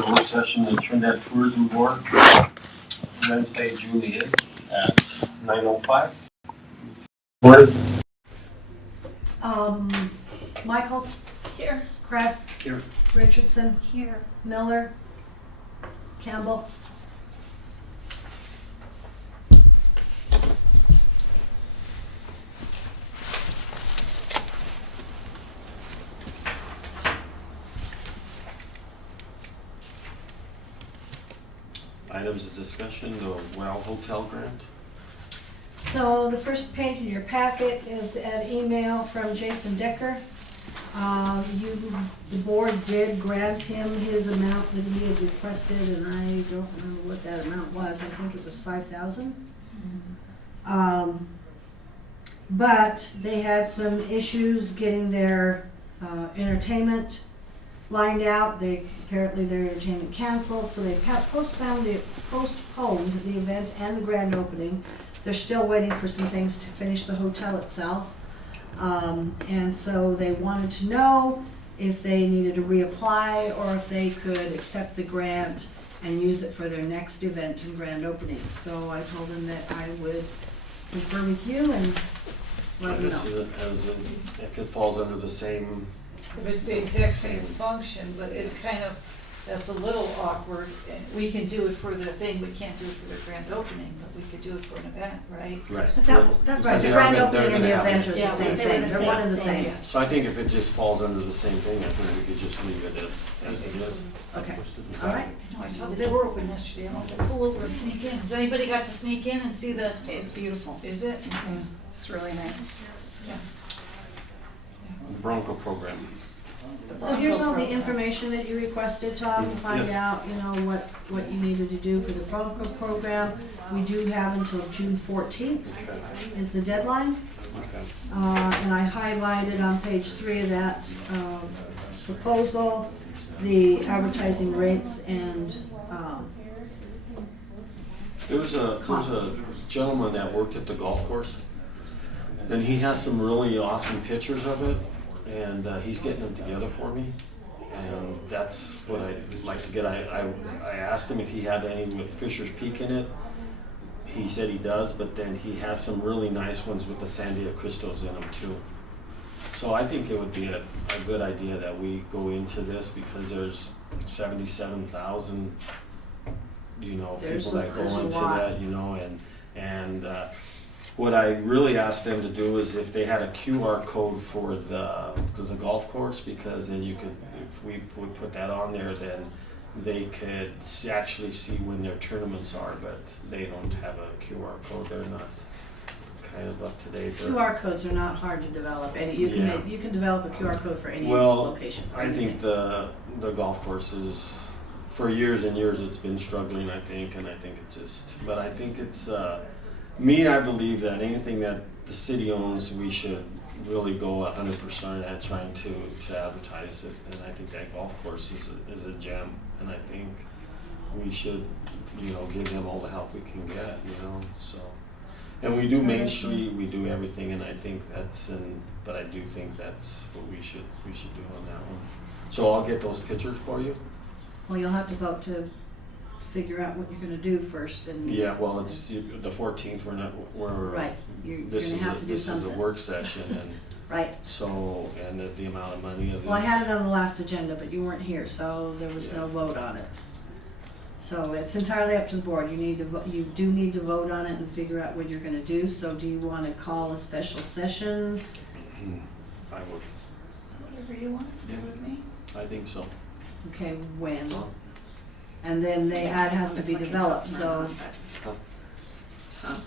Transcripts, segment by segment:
the work session of the Trinidad Tourism Board, Wednesday, June the 8th at 9:05. Morning. Michaels? Here. Kress? Here. Richardson? Here. Miller? Campbell? Items of discussion, the Well Hotel grant. So the first page in your packet is an email from Jason Decker. The board did grant him his amount that he had requested, and I don't remember what that amount was. I think it was $5,000. But they had some issues getting their entertainment lined out. Apparently their entertainment canceled, so they postponed the event and the grand opening. They're still waiting for some things to finish the hotel itself. And so they wanted to know if they needed to reapply or if they could accept the grant and use it for their next event and grand opening. So I told them that I would confer with you and let you This know. is if it falls under the same. If it's the exact same function, but it's kind of, that's a little awkward. And we can do it for the thing, we can't do it for the grand opening, but we could do it for an event, right? Right. That's right, the grand opening and the event are the Yeah, same they thing. were the They're one same and the thing, same. yeah. So I think if it just falls under the same thing, I think we could just leave it as it is. Okay, all right. No, I saw the door open yesterday, I'm gonna pull over and sneak in. Has anybody got to sneak in and see the, It's beautiful. is it? It's really nice. Yeah. Bronco program. So here's all the information that you requested, Tom, to find Yes. out, what you needed to do for the Bronco program. We do have until June 14th is the deadline. Okay. And I highlighted on page 3 of that proposal, the advertising rates and, There was a gentleman that worked at the golf course, and he has some really awesome pictures of it, and he's getting them together for me, and that's what I'd like to get. I asked him if he had any with Fisher's Peak in it. He said he does, but then he has some really nice ones with the Sandia Cristos in them too. So I think it would be a good idea that we go into this because there's 77,000 people There's that go a into lot. that, and what I really asked them to do is if they had a QR code for the golf course, because then you could, if we would put that on there, then they could actually see when their tournaments are, but they don't have a QR code. They're not kind of up to date. QR codes are not hard to develop. And you can develop a QR code for any location. I think the golf courses, for years and years, it's been struggling, I think, and I think it's just, but I think it's, I believe that anything that the city owns, we should really go 100% at trying to advertise it, and I think that golf course is a gem, and I think we should, give them all the help we can get, so. And we do Main Street, we do everything, and I think but I do think that's what we should do on that one. So I'll get those pictures for you. Well, you'll have to vote to figure out what you're gonna do first and. Yeah, well, it's the 14th, we're. Right, you're This gonna is have to do this something. is a work session, and Right. so, and the amount of money of this. Well, I had it on the last agenda, but you weren't here, so there was no vote on it. So it's entirely up to the board. You do need to vote on it and figure out what you're gonna do. So do you wanna call a special session? I would, Whatever you want to do with me. I think so. Okay, when? And then the ad has to be developed, so What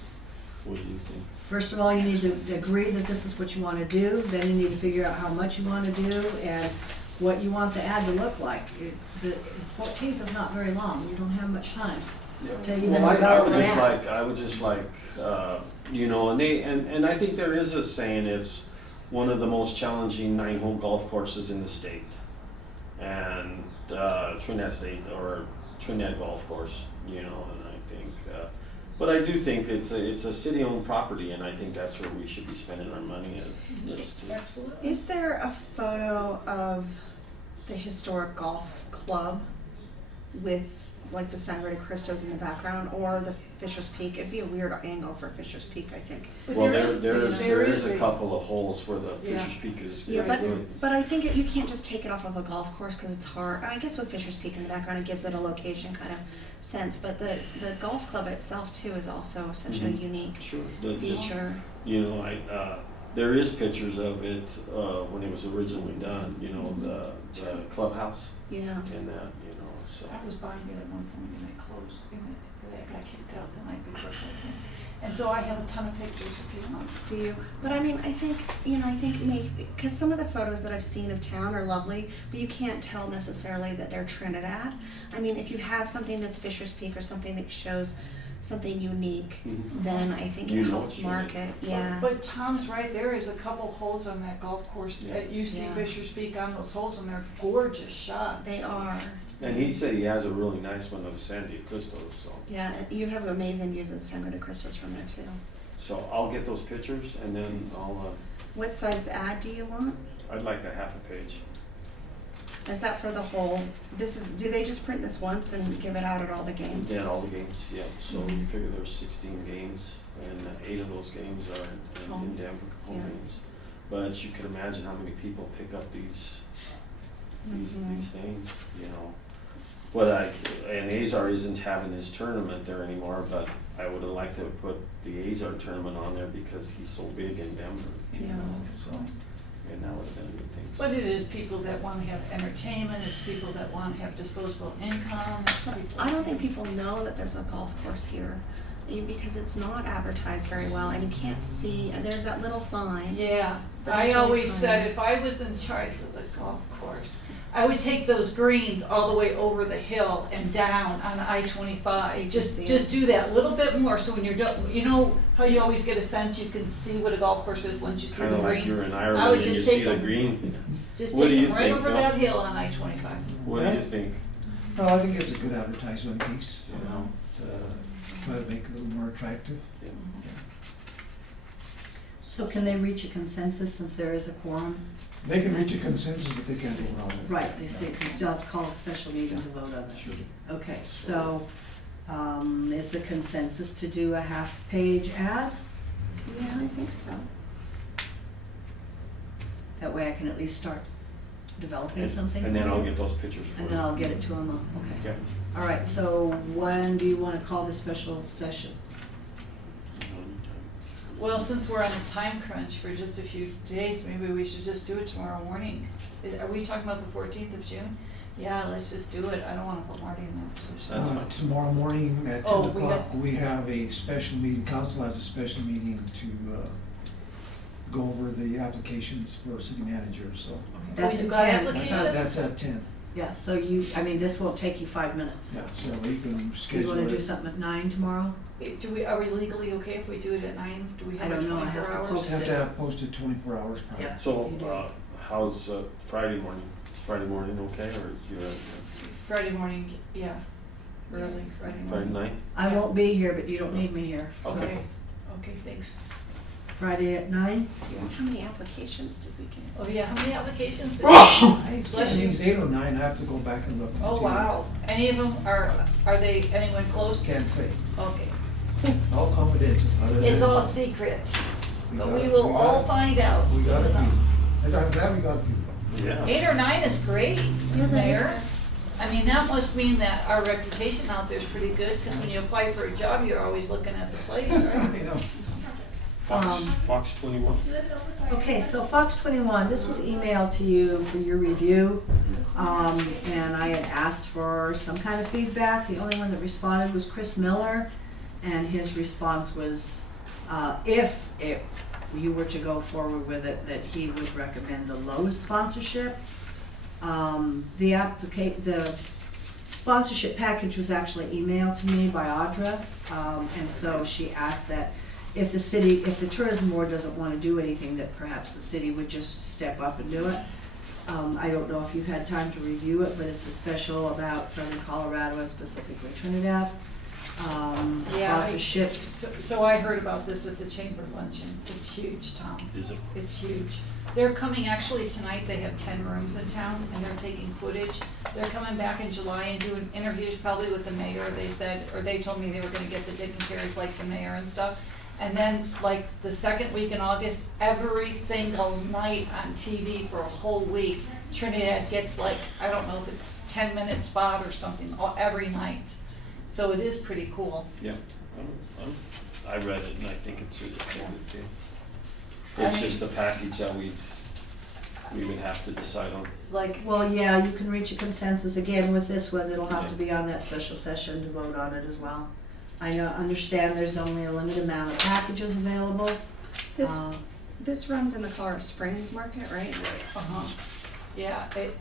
do you think? first of all, you need to agree that this is what you wanna do. Then you need to figure out how much you wanna do and what you want the ad to look like. The 14th is not very long. You don't have much time. To even Well, I develop would an just ad. like, and I think there is a saying, it's one of the most challenging 9-hole golf courses in the state. And Trinidad State, or Trinidad Golf Course, and I think, but I do think it's a city-owned property, and I think that's where we should be spending our money at. Absolutely. Is there a photo of the historic golf club with like the Sangre de Cristos in the background or the Fisher's Peak. It'd be a weird angle for Fisher's Peak, I think. But Well, there there is a- a couple of holes where the Yeah. Fisher's Peak is. Yeah, is good. but I think you can't just take it off of a golf course because it's hard. I guess with Fisher's Peak in the background, it gives it a location kind of sense. But the golf club itself too is also such a Mhm. unique Sure. Just, feature. you know, there is pictures of it when it was originally done. You know, the clubhouse Yeah. and that. You know, so. I was buying it at one point and it closed, and it got kicked out the night before closing. And so I have a ton of pictures if you want. Do you? But I mean, I think maybe, because some of the photos that I've seen of town are lovely, but you can't tell necessarily that they're Trinidad. I mean, if you have something that's Fisher's Peak or something that shows something unique, Mhm. then I think You it know helps it's mark it. Yeah. But Tom's right, there is a couple holes on that golf course Yeah. that you see Yeah. Fisher's Peak on those holes, and they're gorgeous shots. They are. And he said he has a really nice one of the Sandy Cristos, so. Yeah, you have amazing views of the Sangre de Cristos from there too. So I'll get those pictures and then What size ad do you want? I'd like a half a page. Is that for the whole? Do they just print this once and give it out at all the games? Yeah, all the games, yeah. So you figure there's 16 games and 8 of those games are in Home. Denver, home Yeah. games. But you can imagine how many people pick up these Mhm. things, you know. But and Azar isn't having his tournament there anymore, but I would have liked to put the Azar tournament on there because he's so big in Denver, you Yeah. know, so, and that would have been a good thing. So- But it is people that wanna have entertainment, it's people that wanna have disposable income, it's people. I don't think people know that there's a golf course here because it's not advertised very well and you can't see, and there's that little sign. Yeah, But I that's only always said tiny. if I was in charge of the golf course, I would take those greens all the way over the hill and down on So you I-25. can Just see just it. do that little bit more, so when you're done, you know how you always get a sense you can see what a golf course is once you see the Kinda like greens? you're in I Ireland would and you just see take the them. green. Just What do take you them right think, over Bill? that hill on I-25. What do you think? Well, I think it's a good advertisement piece, you know, to try to make it a little more attractive. Yeah. So can they reach a consensus since there is a quorum? They can reach a consensus, but they can't vote on it. Right, they say, we still have to call a special meeting to vote on this. Sure. Okay, so, is the consensus to do a half-page ad? Yeah, I think so. That way I can at least start developing And- something And then for I'll you? get those pictures for you. And then I'll get it to them, okay. Okay. All right, so when do you wanna call the special session? Well, since we're on a time crunch for just a few days, maybe we should just do it tomorrow morning. Are we talking about the 14th of June? Yeah, let's just do it. I don't wanna put Marty in that position. That's fine. Tomorrow morning at Oh, 10 we o'clock, got- we have a special meeting, council has a special meeting to go over the applications for city manager, so. That's you at got 10. applications? That's at 10, Yeah, so this won't take you 5 minutes. yeah, so you can Do you schedule wanna do it. something at 9 tomorrow? Are we legally okay if we do it at 9? Do we I have a don't know, I have 24 to hours? post Have to have posted 24 hours prior. Yeah. So, You do. how's Friday morning? Is Friday morning okay, or you Friday morning, yeah, early Friday Friday morning. night? I won't be here, but you don't need me here. So Okay. Okay, thanks. Friday at 9? How many applications did we get? Oh, yeah, how many applications did I Bless you. think it's 8 or 9, I have to go back and look. and Oh, see. wow. Any of them, are they anyone close? Can't say, Okay. all confidential. other It's than- all secret, but got- we will got- all find out. We got a soon enough. few. I'm glad we got a few though. Yeah. 8 or 9 is great, Yeah, that is Mayor. I mean, that must mean that our reputation out there is pretty good, because when you apply for a job, you're always looking at the place, right? You know, Fox 21? Okay, so Fox 21, this was emailed to you for your review, and I had asked for some kind of feedback. The only one that responded was Chris Miller, and his response was, if you were to go forward with it, that he would recommend the lowest sponsorship. The sponsorship package was actually emailed to me by Audra, and so she asked that if the tourism board doesn't want to do anything, that perhaps the city would just step up and do it. I don't know if you've had time to review it, but it's a special about Southern Colorado and specifically Trinidad. Yeah, sponsorship. So I heard about this at the chamber luncheon. It's huge, Tom. Is it? It's huge. They're coming actually tonight. They have 10 rooms in town and they're taking footage. They're coming back in July and doing interviews probably with the mayor. They said, or they told me they were gonna get the dignitaries like the mayor and stuff. And then like the second week in August, every single night on TV for a whole week, Trinidad gets like, I don't know if it's 10-minute spot or something, every night. So it is pretty cool. Yeah. I read it and I think it's really good too. I It's mean- just a package that we would have to decide on. Like, Well, yeah, you can reach a consensus again with this one. It'll have to be on that special session to vote on it as well. I understand there's only a limited amount of packages available. This runs in the Colorado Springs market, right? yeah, I think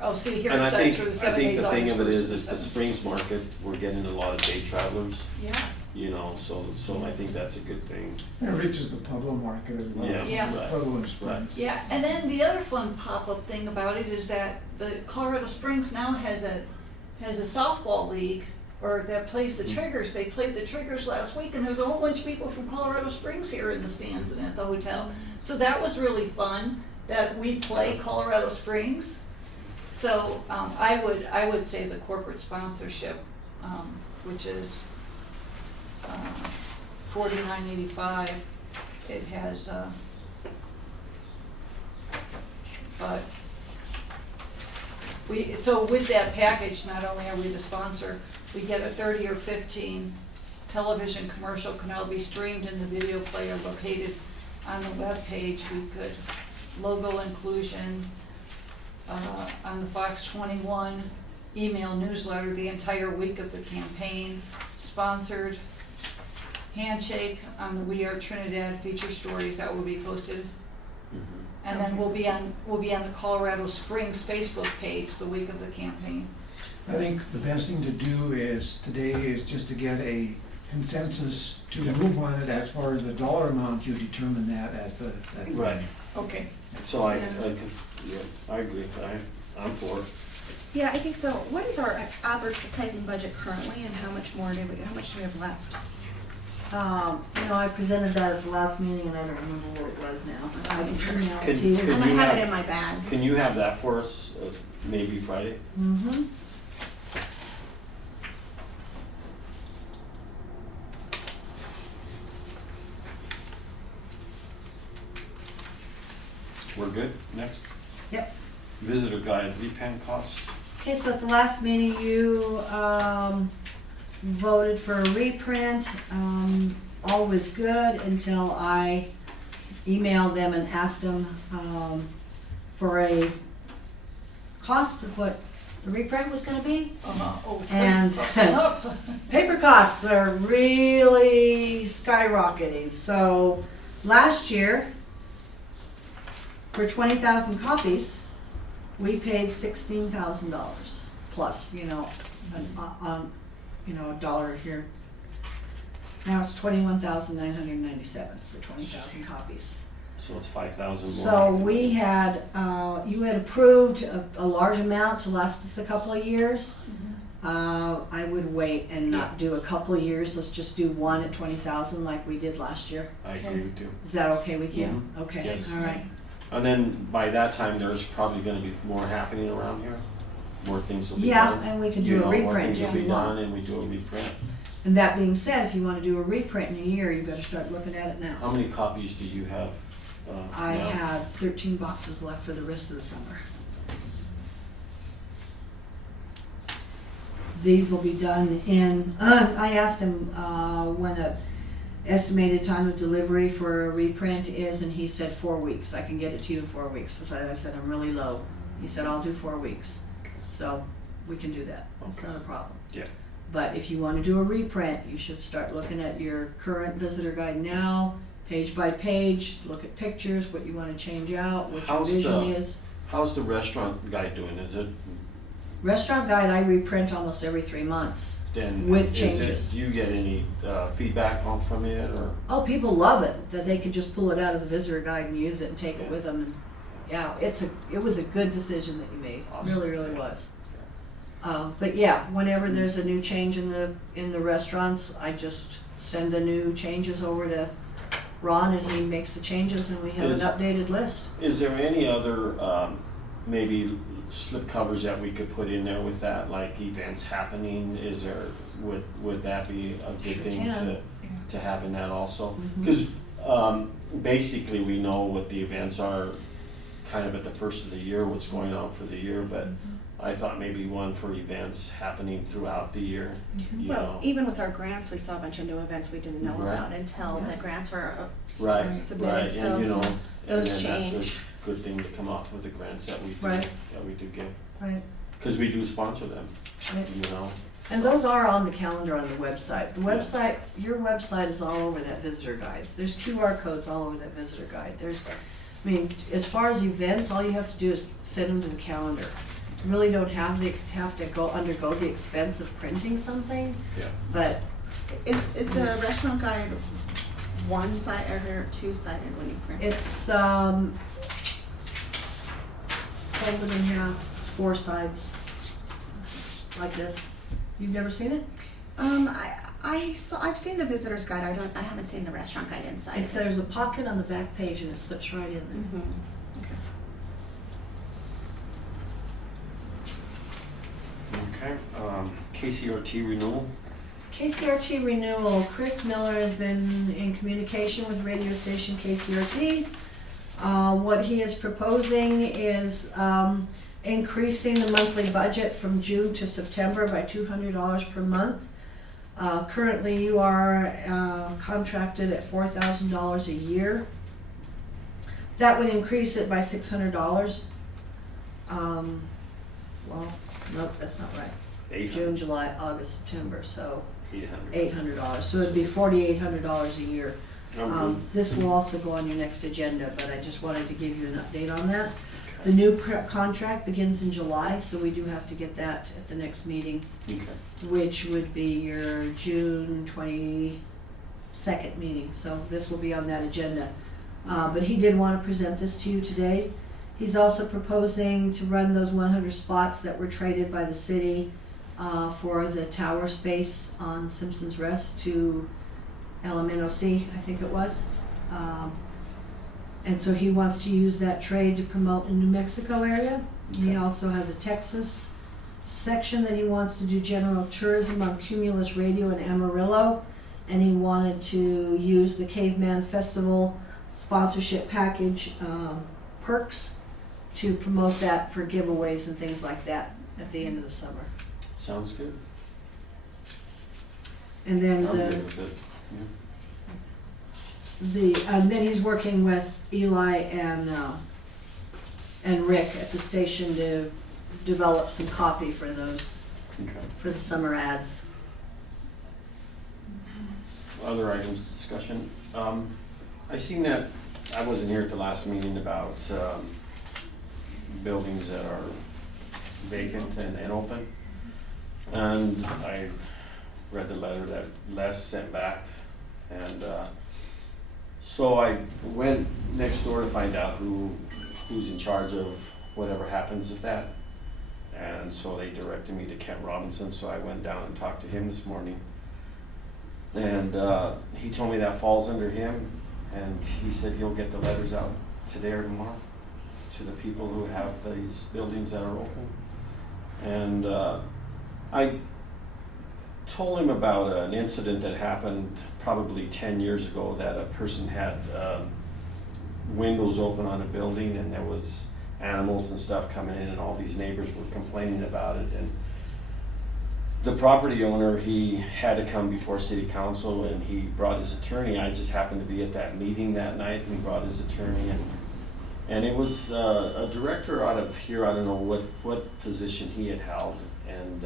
we're, see here And it I says think, for the I 7 think days, the thing August of it 1st is, to it's the 7th. Springs market, we're getting a lot of day travelers, Yeah, you know, so I think that's a good thing. It reaches the Pueblo market as well. Yeah. Yeah. Right. Pueblo and Springs. yeah, and then the other fun pop-up thing about it is that the Colorado Springs now has a softball league, or that plays the Triggers. They played the Triggers last week, and there's a whole bunch of people from Colorado Springs here in the stands and at the hotel. So that was really fun, that we play Colorado Springs. So I would say the corporate sponsorship, which is $49.85. It has, but so with that package, not only are we the sponsor, we get a 30 or 15 television commercial can now be streamed in the video player located on the web page. We could logo inclusion on the Fox 21 email newsletter the entire week of the campaign, sponsored handshake on the We Are Trinidad feature stories that will be posted. And then we'll be on the Colorado Springs Facebook page the week of the campaign. I think the best thing to do today is just to get a consensus to move on it. As far as the dollar amount, you determine that at the Right. Okay. So I agree, I'm for it. Yeah, I think so. What is our advertising budget currently, and how much do we have left? I presented that at the last meeting and I don't remember what it was now. I can email it to Can you. I might you have have- it in my bag. Can you have that for us, maybe Friday? Mm-hmm. We're good, next? Yep. Visitor guide, repan costs? Okay, so at the last meeting, you voted for a reprint. All was good until I emailed them and asked them for a cost of what the reprint was gonna be. And paper costs are really skyrocketing. So last year, for 20,000 copies, we paid $16,000 plus, a dollar here. Now it's 21,997 for 20,000 copies. So it's 5,000 more. So we had, you had approved a large amount to last us a couple of years. I would wait and not do a couple of years. Let's just do one at 20,000 like we did last year. I agree with you. Is that okay with you? Mhm. Okay, Yes. all right. And then by that time, there's probably gonna be more happening around here. More things will be Yeah, done. and we can You do a know, more reprint things if will we be done want. and we do a reprint. And that being said, if you want to do a reprint in a year, you've got to start looking at it now. How many copies do you have I now? have 13 boxes left for the rest of the summer. These will be done in, I asked him when a estimated time of delivery for a reprint is, and he said 4 weeks. I can get it to you in 4 weeks. I said, I'm really low. He said, I'll do 4 weeks. So we can do that. It's Okay. not a problem. Yeah. But if you want to do a reprint, you should start looking at your current visitor guide now, page by page, look at pictures, what you want to change out, what your How's vision the- is. How's the restaurant guide doing? Is it Restaurant guide, I reprint almost every 3 months. then? With is changes. Do you get any feedback from it or? Oh, people love it, that they could just pull it out of the visitor guide and use it and take it Yeah. with them. And yeah, it was a good decision that you made. Awesome. Really, really was. But yeah, whenever there's a new change in the restaurants, I just send the new changes over to Ron and he makes the changes and we have an updated list. Is there any other, maybe slip covers that we could put in there with that, like events happening? Is there, would that be a good Sure thing can. to have in that also? Mhm. Because basically we know what the events are kind of at the first of the year, what's going on for the year, but I thought maybe one for events happening throughout the year, you Well, know. even with our grants, we saw a bunch of new events we didn't know Right. about until the grants were Right, submitted, right, so and you know, those and then that's change. a good thing to come off with the grants that we do, Right. that we do get. Right. Because we do sponsor them, Right. you know. And those are on the calendar on the website. The website, your website is all over that visitor guide. There's QR codes all over that visitor guide. I mean, as far as events, all you have to do is send them to the calendar. You really don't have to undergo the expense of printing something, Yeah. but Is the restaurant guide one side or two-sided when you print it? it's folded in half. It's 4 sides, like this. You've never seen it? I've seen the visitor's guide. I haven't seen the restaurant guide inside. There's a pocket on the back page and it slips right in there. Mm-hmm. Okay. Okay, KCRT renewal. KCRT renewal, Chris Miller has been in communication with radio station KCRT. What he is proposing is increasing the monthly budget from June to September by $200 per month. Currently you are contracted at $4,000 a year. That would increase it by $600. Well, nope, that's not right. 800. June, July, August, September, so 800. $800, so it'd be $4,800 a year. I'm good. This will also go on your next agenda, but I just wanted to give you an update on that. The new contract begins in July, so we do have to get that at the next meeting, Okay. which would be your June 22nd meeting, so this will be on that agenda. But he did want to present this to you today. He's also proposing to run those 100 spots that were traded by the city for the tower space on Simpson's Rest to LMNOC, I think it was. And so he wants to use that trade to promote in New Mexico area. He Okay. also has a Texas section that he wants to do general tourism on Cumulus Radio in Amarillo. And he wanted to use the Caveman Festival sponsorship package perks to promote that for giveaways and things like that at the end of the summer. Sounds good. And then I'm the good with it. then he's working with Eli and Rick at the station to develop some copy for those, Yeah. Okay. for the summer ads. Other items of discussion. I seen that, I wasn't here at the last meeting about buildings that are vacant and open. And I read the letter that Les sent back. And so I went next door to find out who's in charge of whatever happens with that. And so they directed me to Kent Robinson, so I went down and talked to him this morning. And he told me that falls under him, and he said he'll get the letters out today or tomorrow to the people who have these buildings that are open. And I told him about an incident that happened probably 10 years ago, that a person had windows open on a building and there was animals and stuff coming in, and all these neighbors were complaining about it. And the property owner, he had to come before city council, and he brought his attorney. I just happened to be at that meeting that night, and he brought his attorney, and it was a director out of here, I don't know what position he had held. And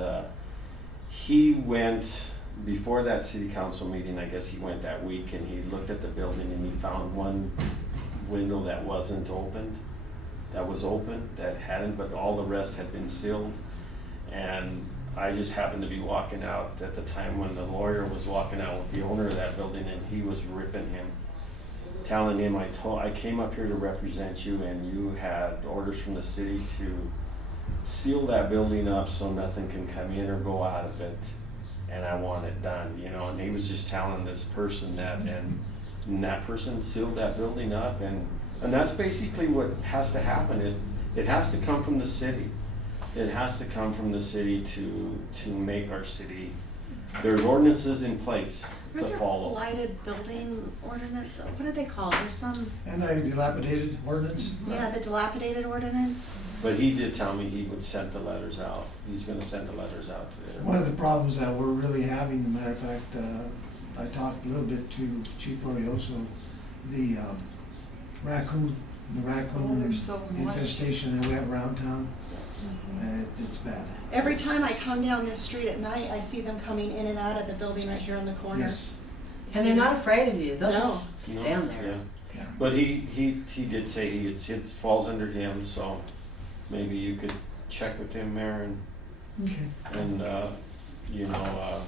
he went, before that city council meeting, I guess he went that week, and he looked at the building and he found one window that wasn't opened, that was open, that hadn't, but all the rest had been sealed. And I just happened to be walking out at the time when the lawyer was walking out with the owner of that building, and he was ripping him, telling him, I came up here to represent you, and you had orders from the city to seal that building up so nothing can come in or go out of it, and I want it done, you know, and he was just telling this person that, and that person sealed that building up, and that's basically what has to happen. It has to come from the city. It has to come from the city to make our city, there's ordinances in place to Aren't there follow. blighted building ordinance? What are they called? There's some, And the dilapidated ordinance? yeah, the dilapidated ordinance. But he did tell me he would send the letters out. He's gonna send the letters out to One everyone. of the problems that we're really having, matter of fact, I talked a little bit to Chief Royoso, the raccoon Oh, there's so much. infestation that we have around town, it's bad. Every time I come down this street at night, I see them coming in and out of the building right here on the corner. Yes, And they're not afraid of you, they'll No. just No, stand there. yeah. yeah. But he did say it falls under him, so maybe you could check with him there Okay. and you know,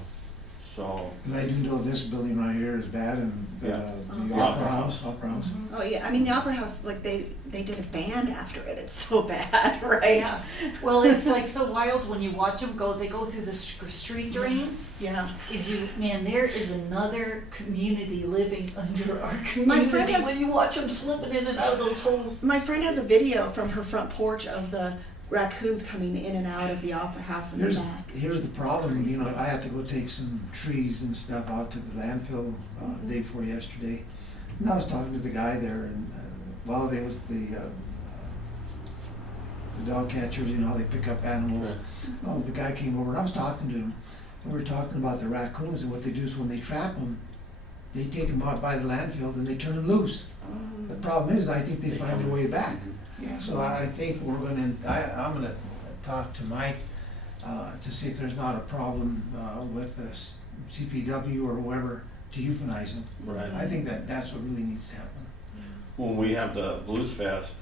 so, Because I do know this building right here is bad, and Yeah. the Opera House. Oh yeah, I mean the Opera House, like they did a band after it. It's so bad, right? Yeah, well, it's like so wild when you watch them go, they go through the street drains, Yeah. man, there is another community living under our My friend community has- when you watch them slipping in and out of those holes. My friend has a video from her front porch of the raccoons coming in and out of the Opera House in the back. Here's the problem, you know, crazy. I had to go take some trees and stuff out to the landfill day before yesterday. And I was talking to the guy there, and while there was the dog catchers, you know, how they pick up animals. Oh, the guy came over and I was talking to him. And we were talking about the raccoons, and what they do is when they trap them, they take them out by the landfill and they turn them loose. The problem is, I think they find their way back. Yeah. So I think we're gonna, I'm gonna talk to Mike to see if there's not a problem with the CPW or whoever to euthanize them. right. I think that's what really needs to happen. When we have the Blues Fest,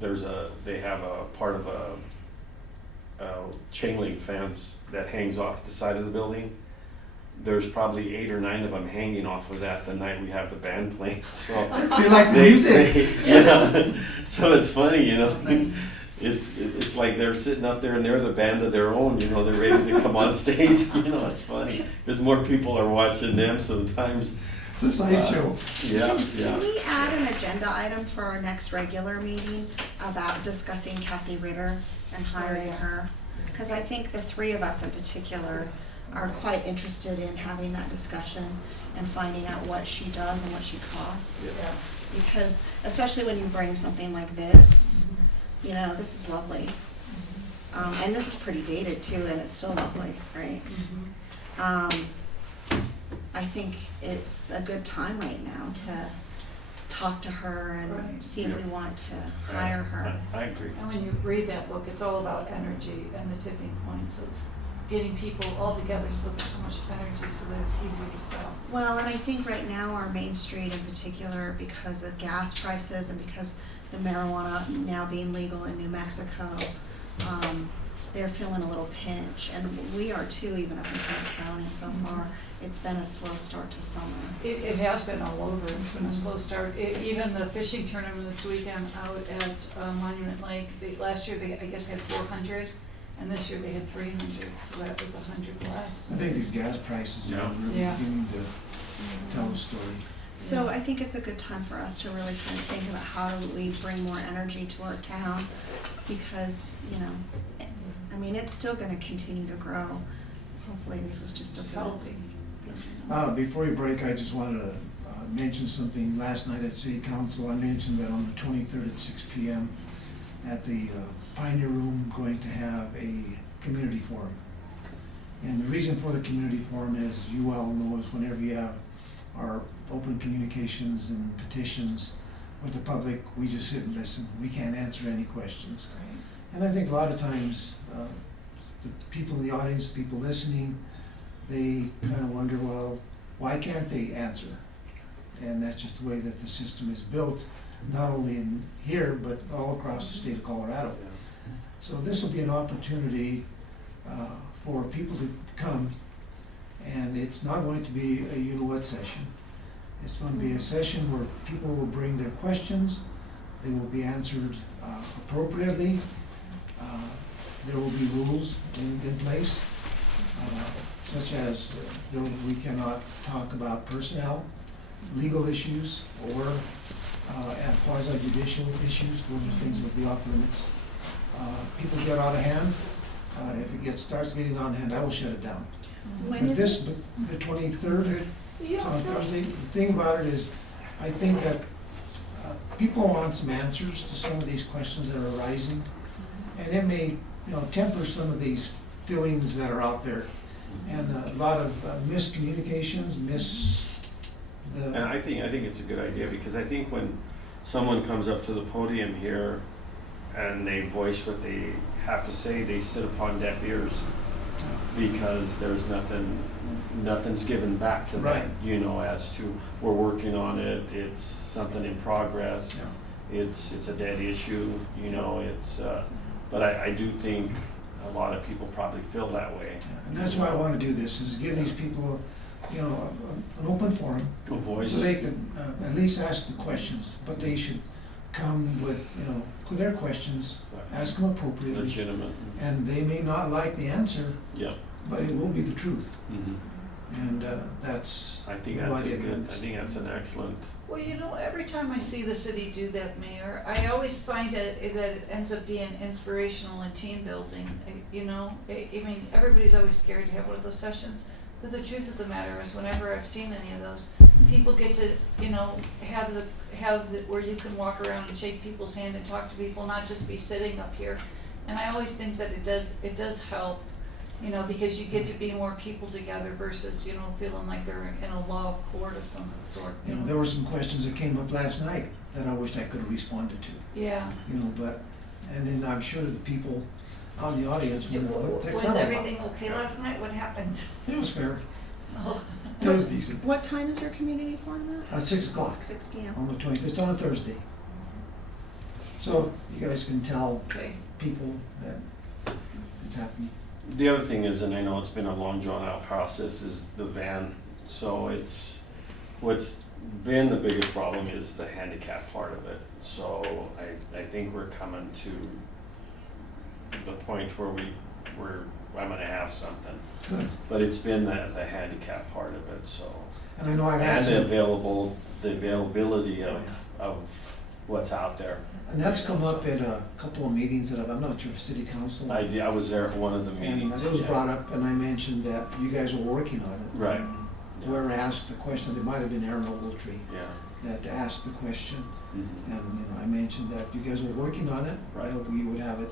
they have a part of a chain link fence that hangs off the side of the building. There's probably 8 or 9 of them hanging off of that the night we have the band playing, so. They like the music. Yeah, so it's funny, you know, it's like they're sitting up there and they're the band of their own, you know, they're ready to come on stage, you know, it's funny. Because more people are watching them sometimes. It's a sideshow. Yeah, Can yeah. we add an agenda item for our next regular meeting about discussing Kathy Ritter and hiring her? Because I think the three of us in particular are quite interested in having that discussion and finding out what she does and what she costs. Yeah. Because especially when you bring something like this, you know, this is lovely. And this is pretty dated too, and it's still lovely, right? I think it's a good time right now to talk to her and Right. see if we want to hire her. I agree. And when you read that book, it's all about energy and the tipping point, so it's getting people all together so there's so much energy so that it's easier to sell. Well, and I think right now our Main Street in particular, because of gas prices and because the marijuana now being legal in New Mexico, they're feeling a little pinch, and we are too, even up in South County so far. It's been a slow start to summer. It has been all over, it's been a slow start. Even the fishing tournament this weekend out at Monument Lake, last year they, I guess, had 400, and this year they had 300, so that was 100 less. I think these gas prices are Yeah. really Yeah. beginning to tell the story. So I think it's a good time for us to really try to think about how do we bring more energy to our town, because, you know, I mean, it's still gonna continue to grow. Hopefully this is just a blip. Healthy. Before you break, I just wanted to mention something. Last night at City Council, I mentioned that on the 23rd at 6 p.m. at the Pioneer Room, going to have a community forum. And the reason for the community forum is, you all know, is whenever you have our open communications and petitions with the public, we just sit and listen. We can't answer any questions. And I think a lot of times, the people in the audience, the people listening, they kind of wonder, well, why can't they answer? And that's just the way that the system is built, not only in here, but all across the state of Colorado. So this will be an opportunity for people to come, and it's not going to be a you-know-what session. It's going to be a session where people will bring their questions, they will be answered appropriately, There will be rules in place, such as we cannot talk about personnel, legal issues, or quasi-judicial issues. Those are things that will be off limits. People get out of hand. If it starts getting out of hand, I will shut it down. When But is this, it? the 23rd, Yeah. so on Thursday, the thing about it is, I think that people want some answers to some of these questions that are arising, and it may, temper some of these feelings that are out there, and a lot of miscommunications, And I think it's a good idea, because I think when someone comes up to the podium here and they voice what they have to say, they sit upon deaf ears, because there's nothing's given back to them, Right. as to, we're working on it, it's something in progress, it's a dead issue, but I do think a lot of people probably feel that way. And that's why I want to do this, is give these people, an open forum, A voice. so they can at least ask the questions, but they should come with, their questions, ask them appropriately, Legitimate. and they may not like the answer, Yeah. but it will be the truth, Mhm. and that's I think the whole that's idea a behind good, I this. think that's an excellent, Well, every time I see the city do that, Mayor, I always find that it ends up being inspirational and team building, I mean, everybody's always scared to have one of those sessions, but the truth of the matter is, whenever I've seen any of those, people get to, have the, where you can walk around and shake people's hand and talk to people, not just be sitting up here. And I always think that it does help, because you get to be more people together versus, feeling like they're in a law of court of some sort. There were some questions that came up last night that I wished I could have responded to, Yeah. and then I'm sure the people on the audience wondered what the heck's Was that about. everything okay last night? What happened? It was fair, Oh, it was decent. What time is your community forum at? 6 o'clock 6 p.m. on the 20th, it's on a Thursday. So you guys can tell okay. people that it's happening. the other thing is, and I know it's been a long drawn out process, is the van. So what's been the biggest problem is the handicap part of it. So I think we're coming to the point where I'm gonna have something. Good. But it's been the handicap part of it, so. And I know I've had And some, the availability of what's out there. and that's come up at a couple of meetings that I'm not sure if city council. I was there at one of the And meetings. it was yeah. brought up, and I mentioned that you guys are working on it. Right. Whoever asked the question, it might have been Aaron Ogletree Yeah. that asked the question, Mhm. and, I mentioned that you guys are working on it. Right. We would have it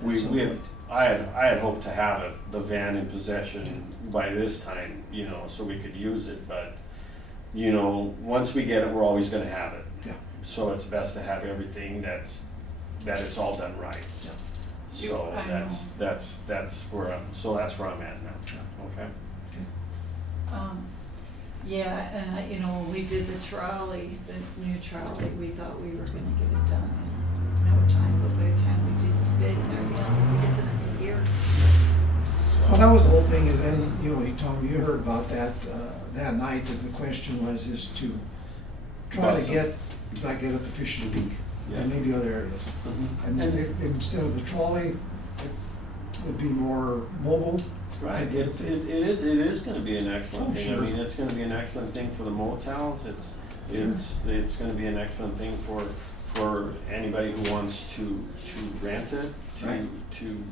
We at some had, point. I had hoped to have it, the van in possession by this time, so we could use it, but, once we get it, we're always gonna have it. Yeah. So it's best to have everything that it's all done right. Yeah. So I know. that's where I'm at now, okay? Yeah, and when we did the trolley, the new trolley, we thought we were gonna get it done in no time, but by the time we did the bids and everything else, it took us a year. Well, that was the whole thing is, and, Tom, you heard about that, that night, is the question is to try Bus to them. get up to Fisher's Peak, Yeah. and maybe other areas. Mhm. And then instead of the trolley, it would be more mobile. Right, to get it is gonna be an excellent Oh, thing, sure. I mean, it's gonna be an excellent thing for the motels, it's gonna be an excellent thing for anybody who wants to rent it, Right. to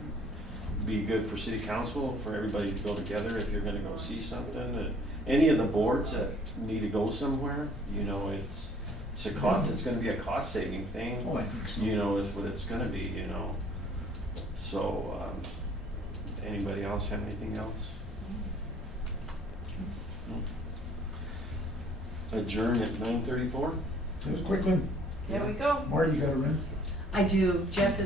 be good for city council, for everybody to go together if you're gonna go see something, any of the boards that need to go somewhere, it's a cost, it's gonna be a cost saving thing. Oh, I think so. Is what it's gonna be, So, anybody else have anything else? No? Adjourn at 9:34? It was a quick one. There we go. Marty, you got a run? I do. Jeff is